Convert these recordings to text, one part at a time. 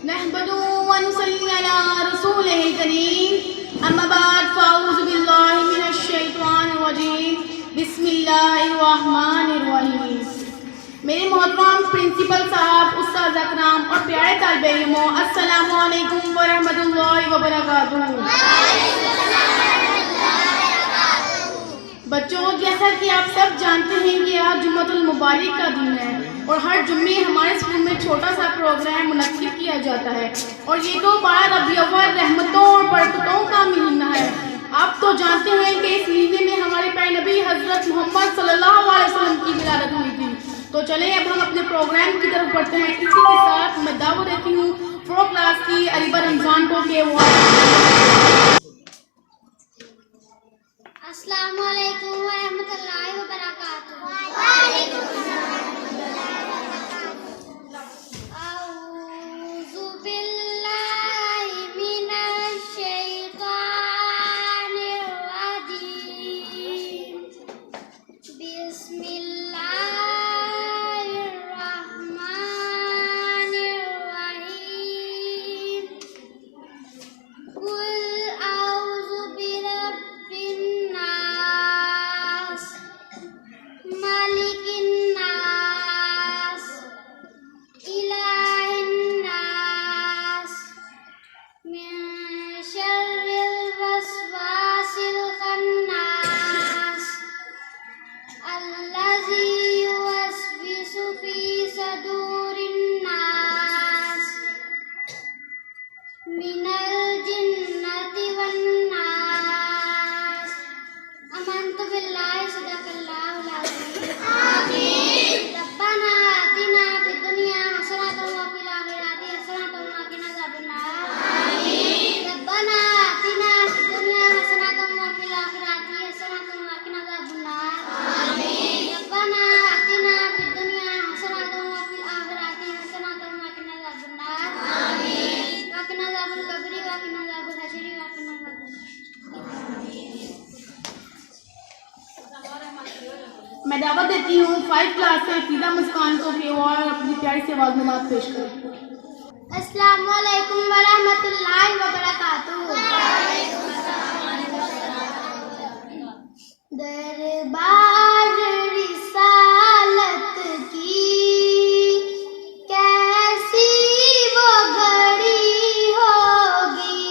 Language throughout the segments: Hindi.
नहमदु व नुसल्ली अला रसूलिल करीम, अम्मा बाद फ़अऊज़ु बिल्लाहि मिनश शैतानिर रजीम, बिस्मिल्लाहिर रहमानिर रहीम। मेरे मोहतरम प्रिंसिपल साहब, उस्ताद अकराम और प्यारे तालिबे इल्मों, अस्सलामु अलैकुम व रहमतुल्लाहि व बरकातुहू। बच्चों, जैसा कि आप सब जानते हैं कि आज जुम्मतुल मुबारक का दिन है और हर जुम्मे हमारे स्कूल में छोटा सा प्रोग्राम मुनक्किद किया जाता है और ये तो 12 रबीउल अव्वल रहमतों और बरकतों का महीना है। आप तो जानते हैं कि इस महीने में हमारे प्यारे नबी हजरत मोहम्मद सल्लल्लाहु अलैहि वसल्लम की विलादत हुई थी। तो चलें अब हम अपने प्रोग्राम की तरफ बढ़ते हैं। इसी के साथ मैं दावत देती हूँ 4 क्लास की अलीबा रमजान को के अस्सलामु अलैकुम व रहमतुल्लाहि व बरकातुहू। औज़ु बिल्लाहि मिनश शैतानिर रजीम। बिस्मिल्लाहिर रहमानिर रहीम। कुल औज़ु बिरब्बिन नास, मालिकिन नास, इलाहिन नास, मिन शर्रिल वसवासिल खन्नास, अल्लज़ी युवस्विसु फी सदूरिन नास, मिनल जिन्नति वन नास। आमन्तु बिल्लाहि सदक़ल्लाहुल अज़ीम। आमीन। रब्बना आतिना फिद दुनिया हसनतन व फिल आखिरति हसनतन व क़िना अज़ाबन्नार। आमीन। रब्बना आतिना फिद दुनिया हसनतन व फिल आखिरति हसनतन व क़िना अज़ाबन्नार। आमीन। रब्बना आतिना फिद दुनिया हसनतन व फिल आखिरति हसनतन व क़िना अज़ाबन्नार। आमीन। व क़िना अज़ाबल क़ब्रि व क़िना अज़ाबल हशरि व क़िना अज़ाबल। मैं दावत देती हूँ 5 क्लास से फीदा मुस्कान को कि और अपनी प्यारी से आवाज़ में बात पेश करें। अस्सलामु अलैकुम व रहमतुल्लाहि व बरकातुहू। दरबार रिसालत की कैसी वो घड़ी होगी,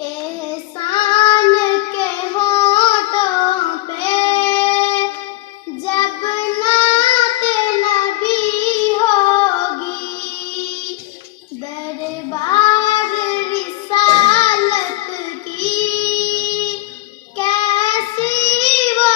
एहसान के होठों पे जब नात नबी होगी। दरबार रिसालत की कैसी वो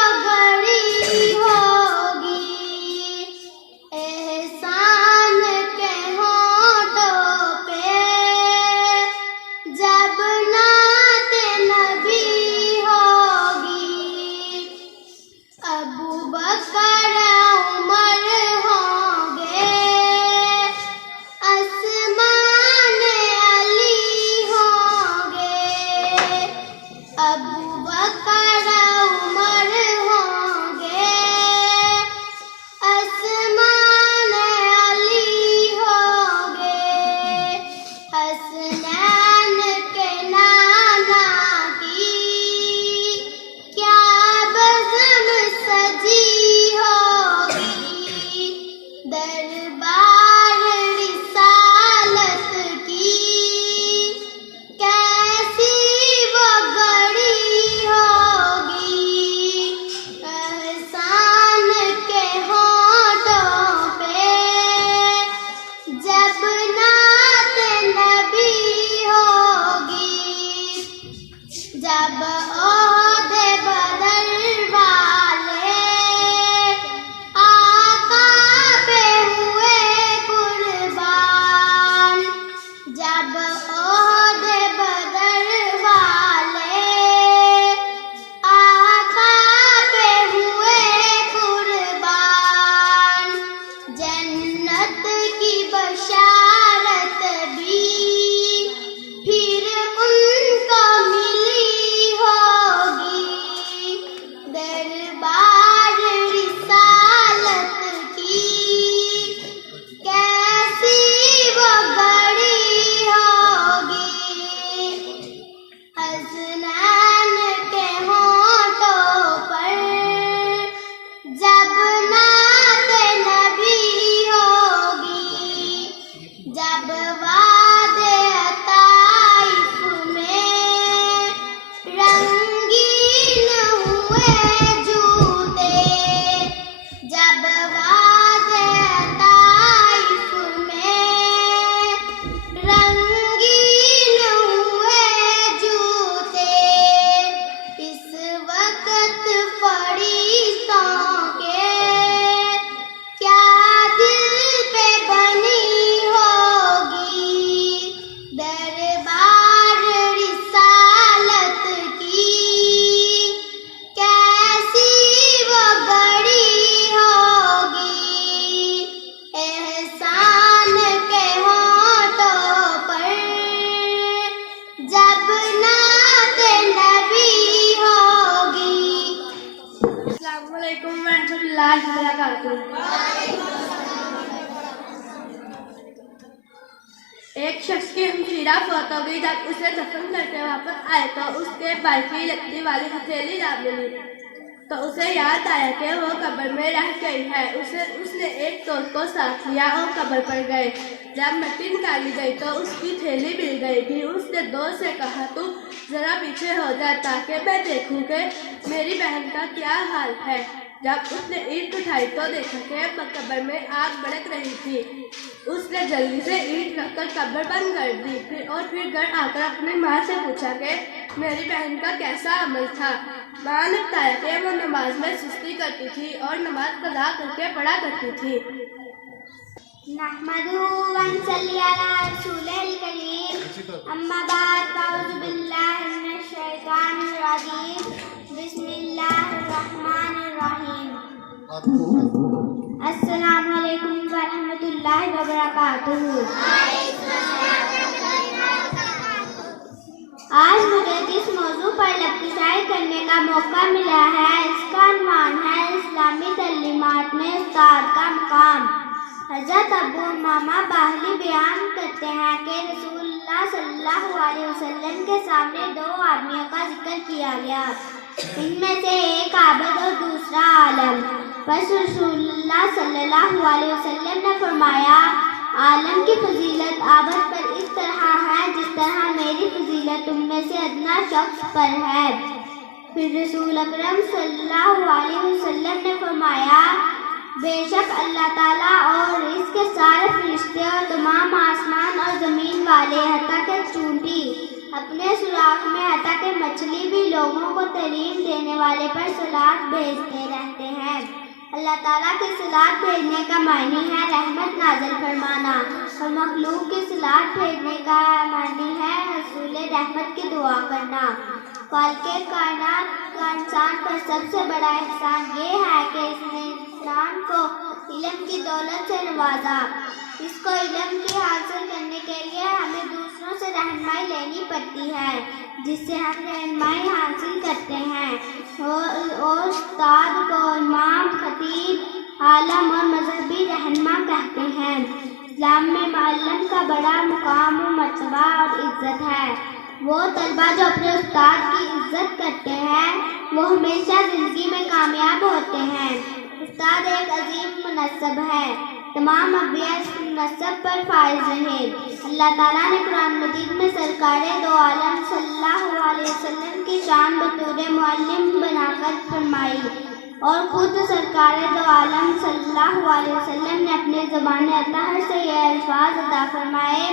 एक शख्स की हमशीरा फौत हो गई। जब उसे दफन करके वापस आए तो उसके भाई की लकड़ी वाली हथेली ना मिली, तो उसे याद आया कि वो कब्र में रह गई है। उसने एक दोस्त को साथ लिया और कब्र पर गए। जब मिट्टी निकाली गई तो उसकी थैली मिल गई थी। उसने दोस्त से कहा, तू जरा पीछे हो जा ताकि मैं देखूं कि मेरी बहन का क्या हाल है। जब उसने ईंट उठाई तो देखा कि कब्र में आग भड़क रही थी। उसने जल्दी से ईंट रखकर कब्र बंद कर दी। फिर घर आकर अपनी माँ से पूछा कि मेरी बहन का कैसा अमल था। माँ ने बताया कि वो नमाज में सुस्ती करती थी और नमाज कज़ा करके पढ़ा करती थी। नहमदुहु व नसल्ली अला रसूलिल करीम। अम्मा बाद, अऊज़ु बिल्लाहि मिनश शैतानिर रजीम। बिस्मिल्लाहिर रहमानिर रहीम। अस्सलामु अलैकुम व रहमतुल्लाहि व बरकातुहू। आज मुझे जिस मौजू पर लफ्ज़शाई करने का मौका मिला है, इसका उन्वान है इस्लामी तालीमात में उस्ताद का मकाम। हज़रत अबू उमामा बाहली बयान करते हैं कि रसूलुल्लाह सल्लल्लाहु अलैहि वसल्लम के सामने दो आदमियों का जिक्र किया गया। इनमें से एक आबद और दूसरा आलम। बस रसूलुल्लाह सल्लल्लाहु अलैहि वसल्लम ने फरमाया, आलम की फजीलत आबद पर इस तरह है जिस तरह मेरी फजीलत उनमें से अदना शख्स पर है। फिर रसूल अकरम सल्लल्लाहु अलैहि वसल्लम ने फरमाया, बेशक अल्लाह ताला और इसके सारे फरिश्ते और तमाम आसमान और ज़मीन वाले, हत्ता के चूंटी अपने सुराख में, हत्ता के मछली भी लोगों को तालीम देने वाले पर सलात भेजते रहते हैं। अल्लाह ताला की सलात भेजने का मानी है रहमत नाज़िल फरमाना, और मखलूक की सलात भेजने का मानी है रसूल रहमत की दुआ करना। खालिक़े कायनात का इंसान पर सबसे बड़ा एहसान ये है कि इसने इंसान को इल्म की दौलत से नवाजा। इसको इल्म की हासिल करने के लिए हमें दूसरों से रहनुमाई लेनी पड़ती है, जिससे हम रहनुमाई हासिल करते हैं। और उस्ताद को इमाम, खतीब, आलम और मजहबी रहनुमा कहते हैं। इस्लाम में मुअल्लिम का बड़ा मुकाम, मर्तबा और इज्जत है। वो तलबा जो अपने उस्ताद की इज्जत करते हैं, वो हमेशा जिंदगी में कामयाब होते हैं। उस्ताद एक अजीम मुनस्सब है। तमाम अंबिया इस मुनस्सब पर फाइज रहे। अल्लाह ताला ने कुरान मजीद में सरकारे दो आलम सल्लल्लाहु अलैहि वसल्लम की शान बतौर मुअल्लिम बनाकर फरमाई, और खुद सरकारे दो आलम सल्लल्लाहु अलैहि वसल्लम ने अपने ज़बान अतहर से ये अल्फाज अता फरमाए,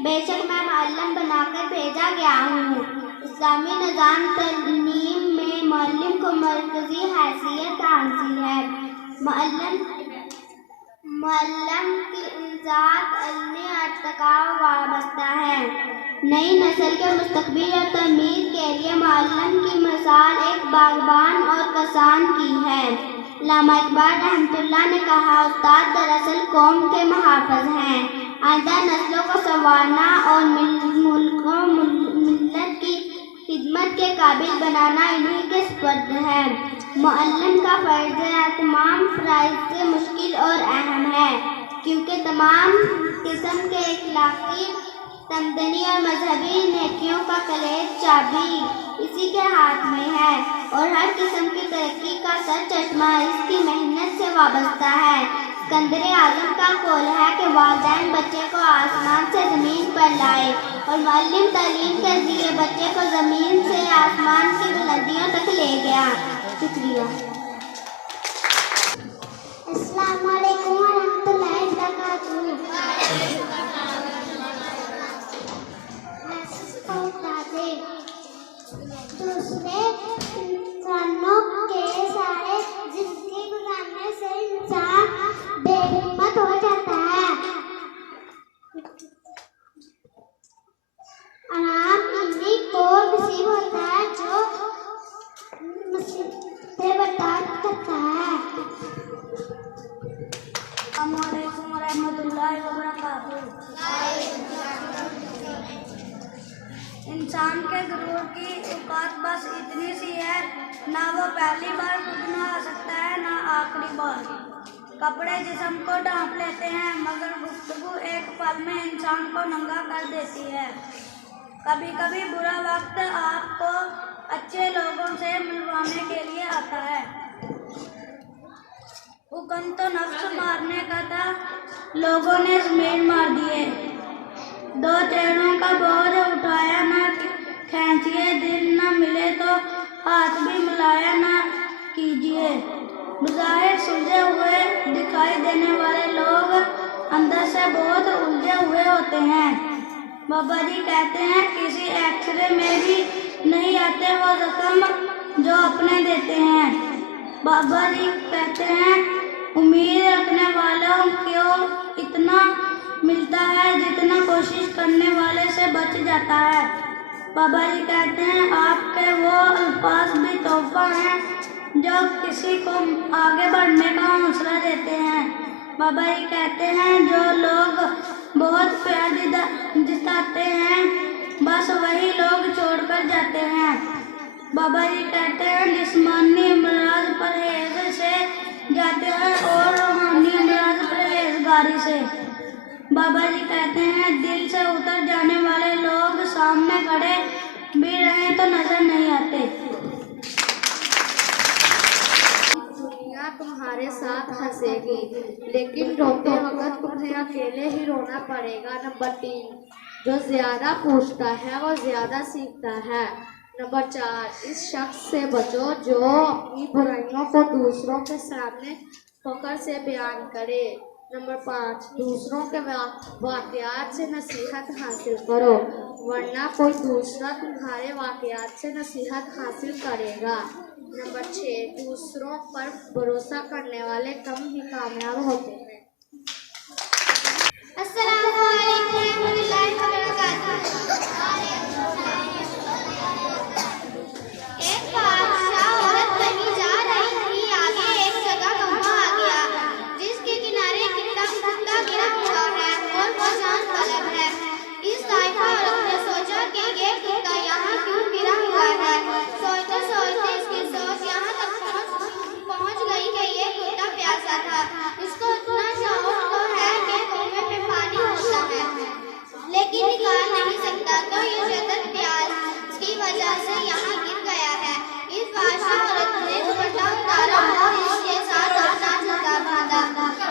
बेशक मैं मुअल्लिम बनाकर भेजा गया हूँ। इस्लामी निज़ाम तालीम में मुअल्लिम को मरकज़ी हैसियत हासिल है। मुअल्लिम की ज़ात इल्म अर्तक़ा वाबस्ता है। नई नस्ल के मुस्तक़बिल और तमीर के लिए मुअल्लिम की मिसाल एक बागबान और किसान की है। अल्लामा इक़बाल रहमतुल्लाह ने कहा, उस्ताद दरअसल कौम के मुहाफ़िज़ हैं। आइंदा नस्लों को संवारना और मिल्लत की खिदमत के काबिल बनाना इन्हीं के सुपुर्द है। मुअल्लिम का फ़र्ज़ तमाम फ़राइज़ से मुश्किल और अहम है, क्योंकि तमाम किस्म के इखलाकी, तमदनी और मजहबी नेकियों का कलेद चाबी इसी के हाथ में है, और हर किस्म की तरक्की का सर चश्मा इसकी मेहनत से वाबस्ता है। सिकंदर आज़म का कौल है कि वालिदैन बच्चे को आसमान से ज़मीन पर लाए, और मुअल्लिम तालीम के ज़रिए बच्चे को ज़मीन से आसमान की बुलंदियों तक ले गया। शुक्रिया। अस्सलामु अलैकुम व रहमतुल्लाहि व बरकातुहू। दूसरे इंसानों के सारे जिंदगी गुजारने से इंसान बेहिम्मत हो जाता है। आराम इन्हीं को नसीब होता है जो मुसीबतें बर्दाश्त करता है। अस्सलामु अलैकुम व रहमतुल्लाहि व बरकातुहू। इंसान के गुरूर की औकात बस इतनी सी है, ना वो पहली बार खुद नहा सकता है, ना आखिरी बार। कपड़े जिस्म को ढांप लेते हैं, मगर गुफ्तगू एक पल में इंसान को नंगा कर देती है। कभी कभी बुरा वक्त आपको अच्छे लोगों से मिलवाने के लिए आता है। हुक्म तो नफ्स मारने का था, लोगों ने ज़मीन मार दिए। दो चेहरों का बोझ उठाया ना खींचिए, दिल न मिले तो हाथ भी मिलाया ना कीजिए। बज़ाहिर सुलझे हुए दिखाई देने वाले लोग अंदर से बहुत उलझे हुए होते हैं। बाबा जी कहते हैं किसी एक्सरे में भी नहीं आते वो जख्म जो अपने देते हैं। बाबा जी कहते हैं उम्मीद रखने वालों को इतना मिलता है जितना कोशिश करने वाले से बच जाता है। बाबा जी कहते हैं आपके वो अल्फाज भी तोहफा हैं जो किसी को आगे बढ़ने का हौसला देते हैं। बाबा जी कहते हैं जो लोग बहुत प्यार जताते हैं बस वही लोग छोड़कर जाते हैं। बाबा जी कहते हैं जिस्मानी अमराज परहेज से जाते हैं और रूहानी अमराज परहेजगारी से। बाबा जी कहते हैं दिल से उतर जाने वाले लोग सामने खड़े भी रहें तो नजर नहीं आते। दुनिया तुम्हारे साथ हंसेगी, लेकिन रोते वक्त तुम्हें अकेले ही रोना पड़ेगा। नंबर 3, जो ज्यादा पूछता है वो ज्यादा सीखता है। नंबर 4, इस शख्स से बचो जो अपनी बुराइयों को दूसरों के सामने फख्र से बयान करे। नंबर 5, दूसरों के वाकयात से नसीहत हासिल करो, वरना कोई दूसरा तुम्हारे वाकयात से नसीहत हासिल करेगा। नंबर 6, दूसरों पर भरोसा करने वाले कम ही कामयाब होते हैं। अस्सलामु अलैकुम रहमतुल्लाहि व बरकातुहू। एक बादशाह औरत कहीं जा रही थी। आगे एक जगह कौवा आ गया जिसके किनारे कुत्ता गिरा हुआ है और वो जान तलब है। इस लाइफा औरत ने सोचा कि ये कुत्ता यहाँ क्यों गिरा हुआ है। सोचते सोचते इसकी सोच यहाँ तक पहुँच गई कि ये कुत्ता प्यासा था। इसको इतना शौक तो है कि कुएं में पानी होता है लेकिन निकाल नहीं सकता, तो ये शदीद प्यास की वजह से यहाँ गिर गया है। इस बादशाह औरत ने दुपट्टा उतारा और इसके साथ अपना जूता बांधा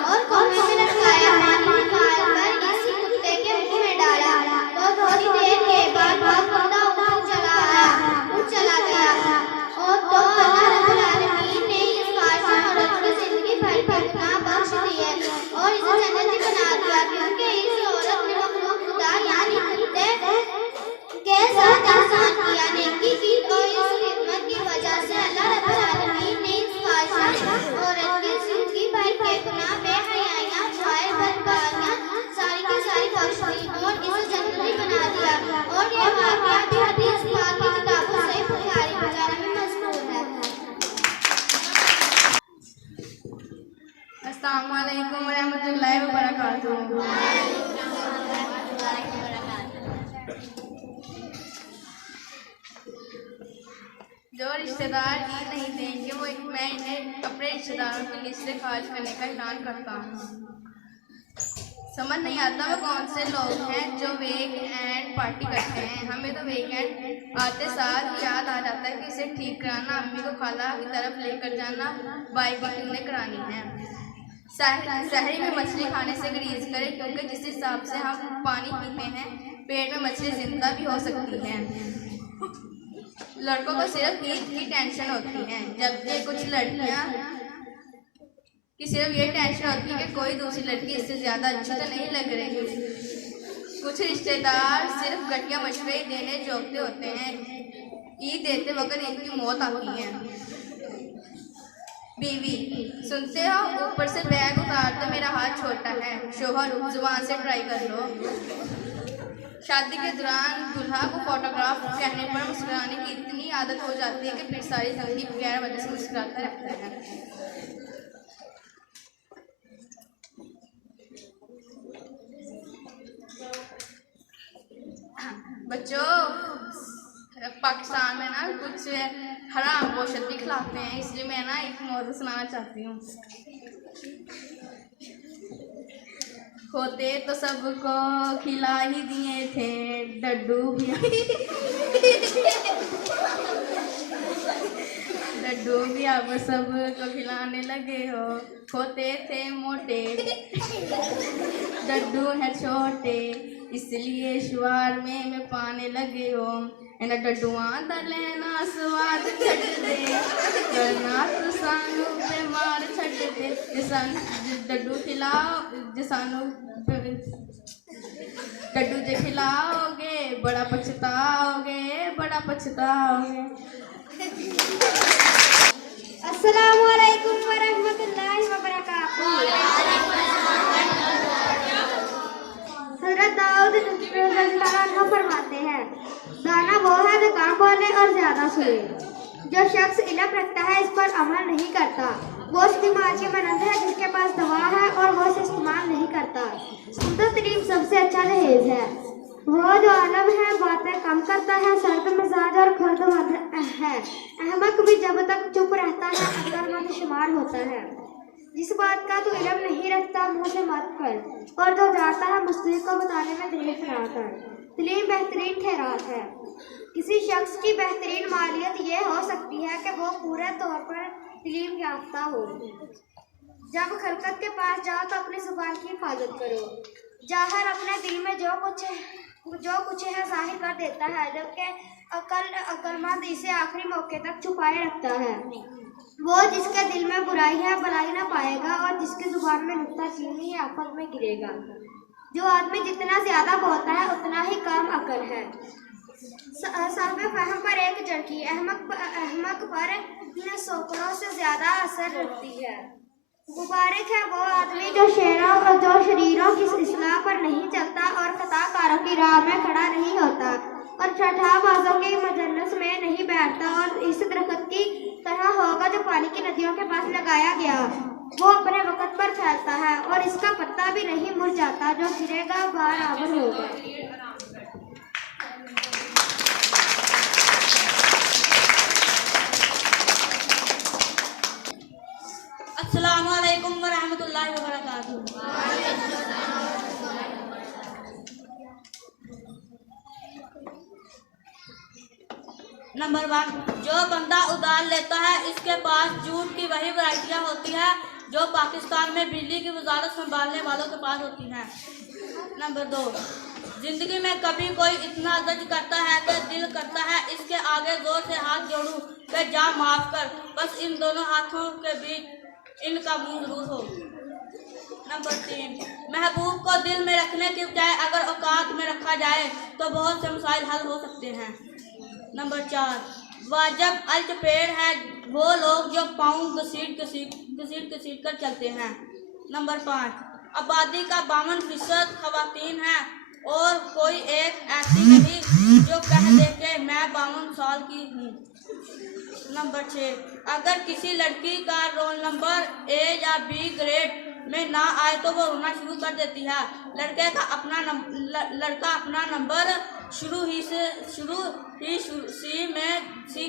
और कुएं में लटकाया। पानी निकाल कर इसी कुत्ते के मुंह में डाला तो थोड़ी देर के बाद वो कुत्ता उठ चला गया। और तो अल्लाह रब्बुल आलमीन ने इस बादशाह औरत की जिंदगी भर के गुनाह बख्श दिए और इसे जन्नती बना दिया, क्योंकि इस औरत ने मखलूक खुदा यानी कुत्ते के साथ एहसान किया, नेकी की। तो इस खिदमत की वजह से अल्लाह रब्बुल आलमीन ने इस बादशाह औरत की जिंदगी भर के गुनाह, बेहयाइयां, छाए बदकारियां सारी की सारी बख्श दी और इसे जन्नती बना दिया। और ये वाकया भी हदीस पाक की किताबों से बुखारी वगैरह में मज़कूर है। अस्सलामु अलैकुम रहमतुल्लाहि व बरकातुहू। जो रिश्तेदार ईद नहीं देंगे वो मैं इन्हें अपने रिश्तेदारों की लिस्ट से खारिज करने का ऐलान करता हूँ। समझ नहीं आता वो कौन से लोग हैं जो वीकेंड पार्टी करते हैं। हमें तो वीकेंड आते साथ याद आ जाता है कि इसे ठीक कराना, अम्मी को खाला की तरफ लेकर जाना, बाइक भी किन्हें करानी है। शहरी में मछली खाने से गुरेज करें, क्योंकि जिस हिसाब से हम पानी पीते हैं पेट में मछली जिंदा भी हो सकती है। लड़कों को सिर्फ ईद की टेंशन होती है, जबकि कुछ लड़कियां की सिर्फ ये टेंशन होती है कि कोई दूसरी लड़की इससे ज़्यादा अच्छी तो नहीं लग रही। कुछ रिश्तेदार सिर्फ घटिया मशवरे देने जोगते होते हैं। ईद देते वक्त इनकी मौत आती है। बीवी सुनते हो, ऊपर से बैग उतार दो, मेरा हाथ छोटा है। शोहर जुबान से ट्राई कर लो। शादी के दौरान दूल्हा को फोटोग्राफ कहने पर मुस्कुराने की इतनी आदत हो जाती है कि फिर सारी जिंदगी बगैर वजह से मुस्कुराता रहता है। बच्चों, पाकिस्तान में ना कुछ हराम गोश्त भी खिलाते हैं, इसलिए मैं ना एक मौजू सुनाना चाहती हूँ। होते तो सबको खिला ही दिए थे, डड्डू भी डड्डू भी अब सबको खिलाने लगे हो। होते थे मोटे, डड्डू है छोटे, इसलिए शुआर में पाने लगे हो। एना डड्डुआ दा लेना स्वाद छड़ दे, करना तो सानू बीमार छड़ दे। डड्डू खिलाओ सानू, डड्डू जे खिलाओगे बड़ा पछताओगे, बड़ा पछताओगे। अस्सलामु अलैकुम वरहमतुल्लाहि वबरकातुहू। हज़रत दाऊद रज़ियल्लाहु अन्हु फरमाते हैं, दाना वो है जो कम बोले और ज्यादा सुने। जो शख्स इल्म रखता है इस पर अमल नहीं करता, वो उस बीमार की मरद है जिसके पास दवा है और वो इसे इस्तेमाल नहीं करता। सुंदर तरीन सबसे अच्छा जहेज है। वो जो आलम है बातें कम करता है, सर्द मिजाज और खुर्दमंद है। अहमक भी जब तक चुप रहता है अक्लमंद शुमार होता है। जिस बात का तू इल्म नहीं रखता मुँह से मत कर, और जो जानता है मुस्तहिक को बताने में देर ना कर। तलीम बेहतरीन खैरात है। किसी शख्स की बेहतरीन मालियत ये हो सकती है कि वो पूरे तौर पर तलीम याफ्ता हो। जब खलकत के पास जाओ तो अपनी जुबान की हिफाजत करो। जाहिर अपने दिल में जो कुछ है जाहिर कर देता है, जबकि अक्लमंद इसे आखिरी मौके तक छुपाए रखता है। वो जिसके दिल में बुराई है भलाई ना पाएगा, और जिसकी जुबान में नुक्ताचीनी है आफत में गिरेगा। जो आदमी जितना ज्यादा बोलता है उतना ही कम अकल है। साहब फहम पर एक झड़की अहमक पर सौकड़ों से ज्यादा असर रखती है। मुबारक है वो आदमी जो शेरों और जो शरीरों की इस्लाह पर नहीं चलता और खताकारों की राह में खड़ा नहीं होता, और छठाबाजों के मजलिस में नहीं बैठता, और इस दरख्त की तरह होगा जो पानी की नदियों के पास लगाया गया। वो अपने वक़्त पर फैलता है और इसका पत्ता भी नहीं मुरझाता, जो गिरेगा बराबर होगा। अस्सलामु अलैकुम वरहमतुल्लाहि वबरकातुहू। नंबर 1, जो बंदा उधार लेता है इसके पास जूट की वही वैरायटियाँ होती है जो पाकिस्तान में बिजली की वजारत संभालने वालों के पास होती हैं। नंबर 2, जिंदगी में कभी कोई इतना दर्द करता है कि दिल करता है इसके आगे जोर से हाथ जोड़ूं कि जा माफ कर, बस इन दोनों हाथों के बीच इनका मुंह जरूर हो। नंबर 3, महबूब को दिल में रखने की बजाय अगर औकात में रखा जाए तो बहुत से मसाइल हल हो सकते हैं। नंबर 4, वाजब अलचपेड़ है वो लोग जो पाँव घसीट कर चलते हैं। नंबर 5, आबादी का 52% खवातीन है और कोई एक ऐसी नहीं जो कह दे कि मैं 52 साल की हूँ। नंबर 6, अगर किसी लड़की का रोल नंबर A या B ग्रेड में ना आए तो वो रोना शुरू कर देती है। लड़का अपना नंबर शुरू ही C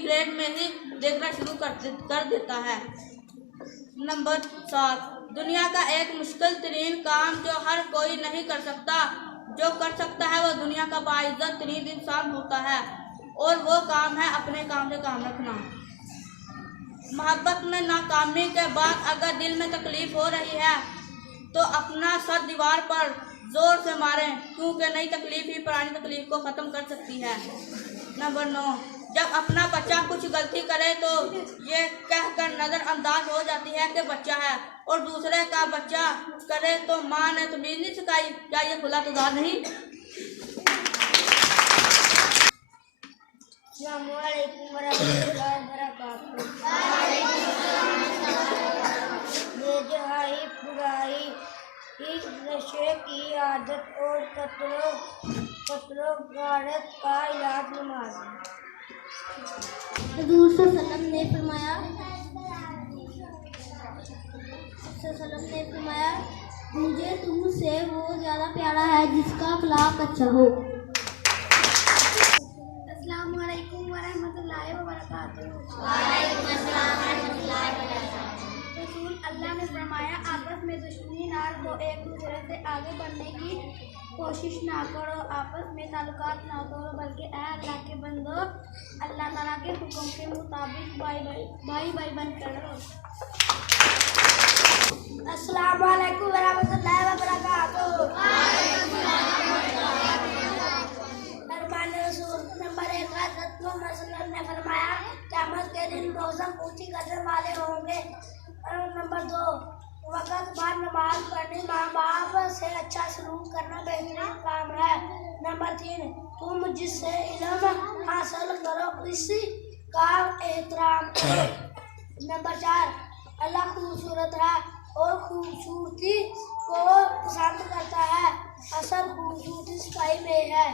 ग्रेड में ही देखना शुरू कर देता है। नंबर 7, दुनिया का एक मुश्किल तरीन काम जो हर कोई नहीं कर सकता, जो कर सकता है वो दुनिया का बाइज्जत तरीन इंसान होता है, और वो काम है अपने काम से काम रखना। मोहब्बत में नाकामी के बाद अगर दिल में तकलीफ हो रही है तो अपना सर दीवार पर जोर से मारें, क्योंकि नई तकलीफ ही पुरानी तकलीफ को ख़त्म कर सकती है। नंबर 9, जब अपना बच्चा कुछ गलती करे तो ये कहकर नज़रअंदाज हो जाती है कि बच्चा है, और दूसरे का बच्चा करे तो माँ ने तमीज़ नहीं सिखाई, क्या ये खुला तुदार नहीं? अस्सलामु अलैकुम वरहमतुल्लाहि वबरकातुहू। बेजहाई बुराई, इस नशे की आदत और कत्लो गारत का इलाज नमाज। हुज़ूर सल्लल्लाहु अलैहि वसल्लम ने फरमाया, मुझे तुमसे वो ज़्यादा प्यारा है जिसका अखलाक अच्छा हो। अस्सलामु अलैकुम वरहमतुल्लाहि वबरकातुहू। वालेकुम अस्सलाम वरहमतुल्लाहि वबरकातुहू। रसूल अल्लाह ने फरमाया, आपस में दुश्मनी ना रखो, एक दूसरे तरह से आगे बढ़ने की कोशिश ना करो, आपस में ताल्लुकात ना करो, बल्कि ऐ अल्लाह के बंदो अल्लाह ताला के हुक्म के मुताबिक भाई बनकर रहो। अस्सलाम वालेकुम वरहमतुल्लाहि वबरकातुहू। फरमान रसूल नंबर 1 हज़रत मोहम्मद सल्लल्लाहु अलैहि वसल्लम ने फरमाया, क़यामत के दिन रोज़न ऊंची कदम वाले होंगे। और नंबर 2, वक़्त बाद नमाज पढ़नी माँ बाप से अच्छा सलूक करना बेहतरीन काम है। नंबर 3, तुम जिससे इल्म हासिल करो किसी का एहतराम करो। नंबर 4, अल्लाह खूबसूरत है और खूबसूरती को पसंद करता है, असल खूबसूरती सफाई में है।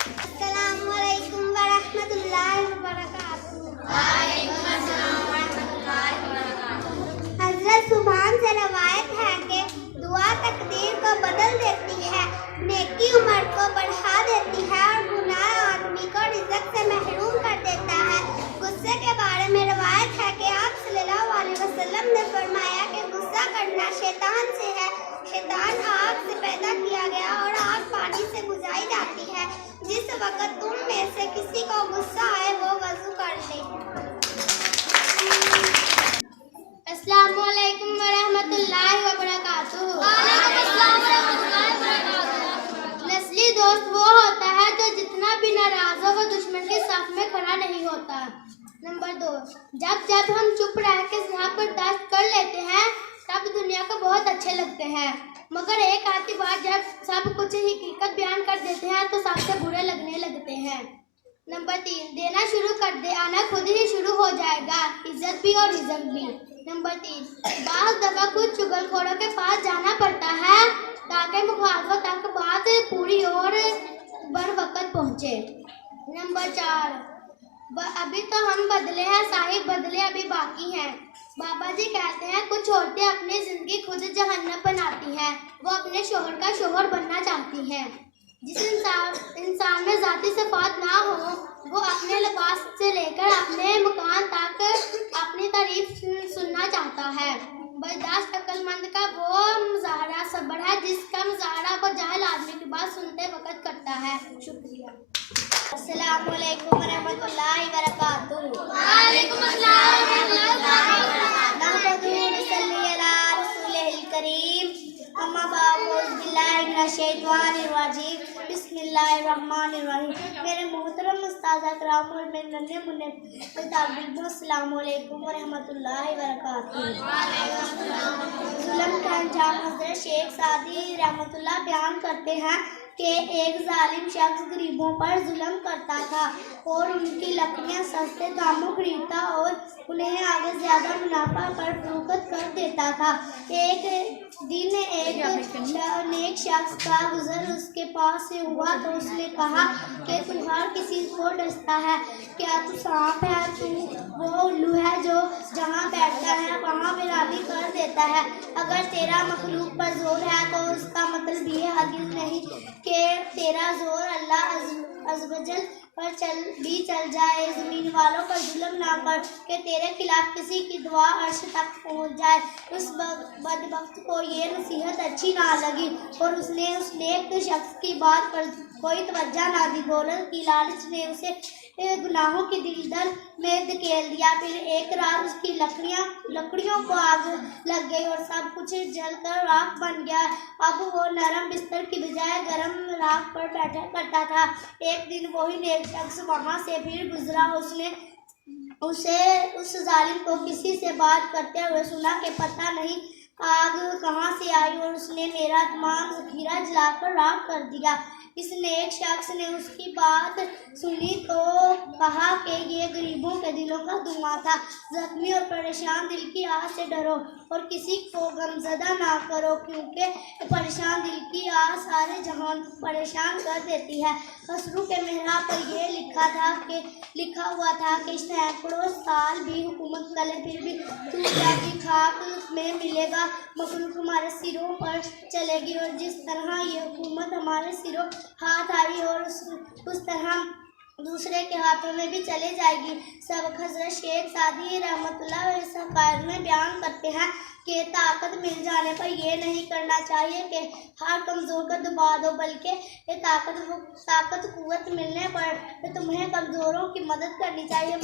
अस्सलामु अलैकुम वरहमतुल्लाहि वबरकातुहू। हज़रत सुभान से रवायत है कि दुआ तकदीर को बदल देती है, नेकी उम्र को बढ़ा देती है और गुनाह आदमी को रिज़्क़ से महरूम कर देता है। गुस्से के बारे में रवायत है कि आप सल्लल्लाहु अलैहि वसल्लम ने फरमाया कि गुस्सा करना शैतान से है। शैतान आग से पैदा किया गया और आग पानी से बुझाई जाती है। जिस वक़्त तुम में से किसी को गुस्सा आए वो वज़ू कर ले। अस्सलामु अलैकुम वरहमतुल्लाहि वबरकातुहू। नस्ली दोस्त वो होता है जो जितना भी नाराज हो वो दुश्मन के साथ में खड़ा नहीं होता। नंबर 2, जब हम चुप रह के सब्र बर्दाश्त कर लेते हैं तब दुनिया को बहुत अच्छे लगते हैं, मगर एक आती बात जब सब कुछ ही हकीकत बयान कर देते हैं तो सबसे बुरे लगने लगते हैं। नंबर 3, देना शुरू कर दे, आना खुद ही शुरू हो जाएगा, इज्जत भी और रिज़्क़ भी। नंबर 3, बाज़ दफ़ा कुछ चुगलखोरों के पास जाना पड़ता है ताकि मुखालफों तक बात पूरी और बर वक़्त पहुँचे। नंबर 4, अभी तो हम बदले हैं साहिब, बदले अभी बाकी हैं। बाबा जी कहते हैं कुछ औरतें अपनी ज़िंदगी खुद जहन्नम बनाती हैं, वो अपने शोहर का शोहर बनना चाहती हैं। जिस इंसान में ज़ाती सिफ़ात ना हो वो अपने लिबास से लेकर अपने मकान तक अपनी तारीफ सुनना चाहता है। बर्दाश्त अक्लमंद का वो मुजाहरा सब्र है जिसका मुजाहरा वो जाहिल आदमी की बात सुनते वक्त करता है। शुक्रिया। अस्सलामु अलैकुम वरहमतुल्लाहि वबरकातुहू। वालेकुम अस्सलाम नहमदुहु व नसल्ली अला रसूलिल करीम। अम्मा बाद बिस्मिल्लाहि मिनश शैतानिर रजीम। बिस्मिल्लाहिर्रहमानिर्रहीम। मेरे मोहतरम उस्ताद कराम और मेरे नन्हे मुन्ने तालिबों, अस्सलामु अलैकुम वरहमतुल्लाहि वबरकातुहू। जुल्म का अंजाम हज़रत शेख सादी रहमतुल्लाह बयान करते हैं कि एक जालिम शख्स गरीबों पर जुल्म करता था और उनकी लकड़ियां सस्ते दामों खरीदता और उन्हें आगे ज़्यादा मुनाफा पर फरोख्त कर देता था। एक दिन एक नेक शख्स का गुजर उसके पास से हुआ तो उसने कहा कि तू हर किसी को डसता है, क्या तू सांप है? तू वो उल्लू है जो जहाँ बैठता है वहाँ वीरानी कर देता है। अगर तेरा मखलूक पर जोर है तो उसका मतलब ये हरगिज़ नहीं कि तेरा जोर अल्लाह अज़्ज़वजल पर चल जाए। ज़मीन वालों पर जुल्म ना कर कि तेरे खिलाफ किसी की दुआ अर्श तक पहुँच जाए। उस बदबख्त को ये नसीहत अच्छी ना लगी और उसने उस नेक शख्स की बात पर कोई तवज्जो ना दी। दौलत की लालच ने उसे गुनाहों की दिलदर में धकेल दिया। फिर एक रात उसकी लकड़ियों को आग लग गई और सब कुछ जलकर राख बन गया। अब वो नरम बिस्तर की बजाय गर्म राख पर बैठा करता था। एक दिन वही नेक शख्स वहाँ से फिर गुजरा। उसने उस जालिम को किसी से बात करते हुए सुना कि पता नहीं आग कहाँ से आई और उसने मेरा तमाम ज़ख़ीरा जलाकर राख कर दिया। इस नेक शख्स ने उसकी बात सुनी तो कहा कि ये गरीबों के दिलों का धुआं था। जख्मी और परेशान दिल की आग से डरो और किसी को गमज़दा ना करो, क्योंकि परेशान दिल की आग सारे जहान परेशान कर देती है। खसरू के मेहराब पर यह लिखा हुआ था कि सैकड़ों साल भी हुकूमत करे फिर भी तू की खाक में मिलेगा। मखलूक हमारे सिरों पर चलेगी और जिस तरह ये हुकूमत हमारे सिरों हाथ आई और उस तरह दूसरे के हाथों में भी चले जाएगी। सब हज़रत शेख सादी रहमतुल्लाह इस हक़ाइक़ में बयान करते हैं कि ताकत मिल जाने पर ये नहीं करना चाहिए कि हर कमज़ोर को दबा दो, बल्कि ये ताकत कुव्वत मिलने पर तुम्हें कमज़ोरों की मदद करनी चाहिए।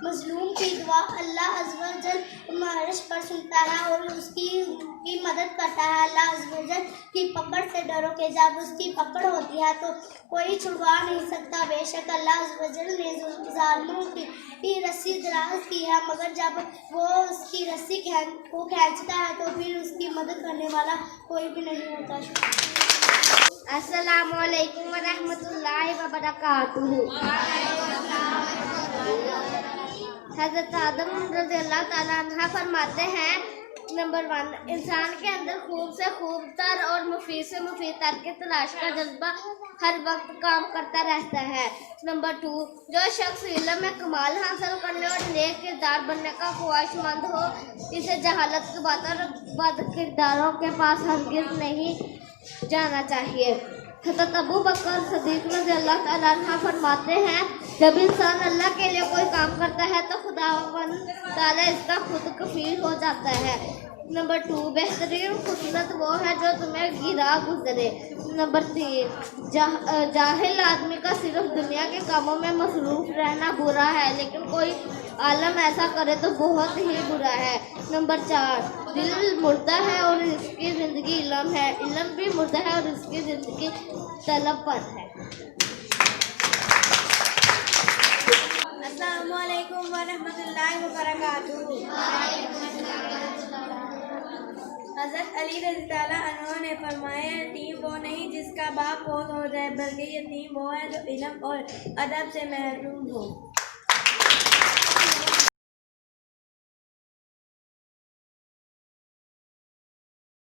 मजलूम की दुआ अल्लाह अज़्ज़ व जल तुम्हारे पर सुनता है और उसकी मदद करता है। अल्लाह अज़्ज़ व जल की पकड़ से डरो कि जब उसकी पकड़ होती है तो कोई छुड़वा नहीं सकता। बेशक अल्लाह अज़्ज़ व जल ने ज़ालिमों की रस्सी दराज की है, मगर जब वो उसकी रस्सी को खींचता है तो फिर उसकी मदद करने वाला कोई भी नहीं होता। अस्सलामु अलैकुम व रहमतुल्लाहि व बरकातुहू। हज़रत आदम रज़ियल्लाहु ताला अन्हा फरमाते हैं, नंबर 1, इंसान के अंदर खूब से खूबतर और मुफीद से मुफीदतर की तलाश का जज्बा हर वक्त काम करता रहता है। नंबर 2, जो शख्स इल्म में कमाल हासिल करने और नेक किरदार बनने का ख्वाहिशमंद हो, इसे जहालत की बातों और बद किरदारों के पास हरगिज़ नहीं जाना चाहिए। हज़रत अबू बकर सिद्दीक़ रज़ियल्लाहु ताला अन्हु फरमाते हैं, जब इंसान अल्लाह के लिए कोई काम करता है तो खुदावंद ताला इसका खुद कफील हो जाता है। नंबर 2, बेहतरीन खुसलत वो है जो तुम्हें गिरा गुजरे। नंबर 3, जाहिल आदमी का सिर्फ दुनिया के कामों में मसरूफ रहना बुरा है, लेकिन कोई आलम ऐसा करे तो बहुत ही बुरा है। नंबर 4, दिल मुर्दा है और इसकी ज़िंदगी इल्म है, इल्म भी मुर्दा है और इसकी ज़िंदगी तलब पर है। अस्सलामु अलैकुम व रहमतुल्लाहि व बरकातुहू। हज़रत अली रज़ियल्लाहु अन्हु ने फरमाया, यतीम वो नहीं जिसका बाप फौत हो जाए, बल्कि यतीम वो है जो इल्म और अदब से महरूम हो।